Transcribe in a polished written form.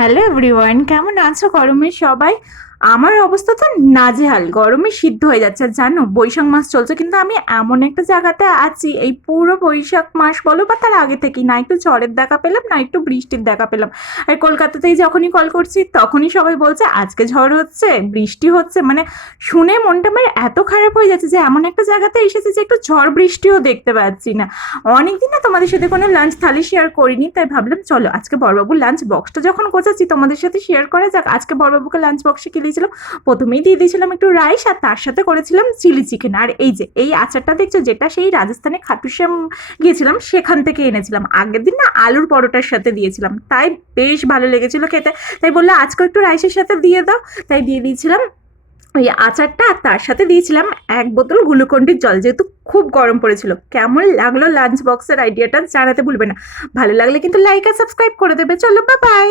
Hello everyone, কেমন আছো গরমে সবাই? আমার অবস্থা তো নাজেহাল, গরমে সিদ্ধ হয়ে যাচ্ছে। আর জানো, বৈশাখ মাস চলছে, কিন্তু আমি এমন একটা জায়গাতে আছি এই পুরো বৈশাখ মাস বলো বা তার আগে থেকেই না একটু ঝড়ের দেখা পেলাম, না একটু বৃষ্টির দেখা পেলাম। আর কলকাতাতেই যখনই কল করছি তখনই সবাই বলছে আজকে ঝড় হচ্ছে, বৃষ্টি হচ্ছে। মানে শুনে মনটা আমার এত খারাপ হয়ে যাচ্ছে যে এমন একটা জায়গাতে এসেছি যে একটু ঝড় বৃষ্টিও দেখতে পাচ্ছি না। অনেকদিন না তোমাদের সাথে কোনো লাঞ্চ থালি শেয়ার করিনি, তাই ভাবলাম চলো আজকে বড়বাবুর লাঞ্চ বক্সটা যখন গোছাচ্ছি তোমাদের সাথে শেয়ার করা যাক। আজকে বড়বাবুকে লাঞ্চ বক্সে কি দিয়েছিলাম? প্রথমেই দিয়ে দিয়েছিলাম একটু রাইস, আর তার সাথে করেছিলাম চিলি চিকেন। আর এই যে এই আচারটা দেখছো, যেটা সেই রাজস্থানে খাটুশ্যাম গিয়েছিলাম সেখান থেকে এনেছিলাম। আগের দিন না আলুর পরোটার সাথে দিয়েছিলাম, তাই বেশ ভালো লেগেছিল খেতে। তাই বললো আজকে একটু রাইসের সাথে দিয়ে দাও, তাই দিয়ে দিয়েছিলাম ওই আচারটা। আর তার সাথে দিয়েছিলাম এক বোতল গ্লুকন্ডির জল, যেহেতু খুব গরম পড়েছিল। কেমন লাগলো লাঞ্চ বক্সের আইডিয়াটা জানাতে ভুলবে না। ভালো লাগলে কিন্তু লাইক আর সাবস্ক্রাইব করে দেবে। চলো, বাই বাই।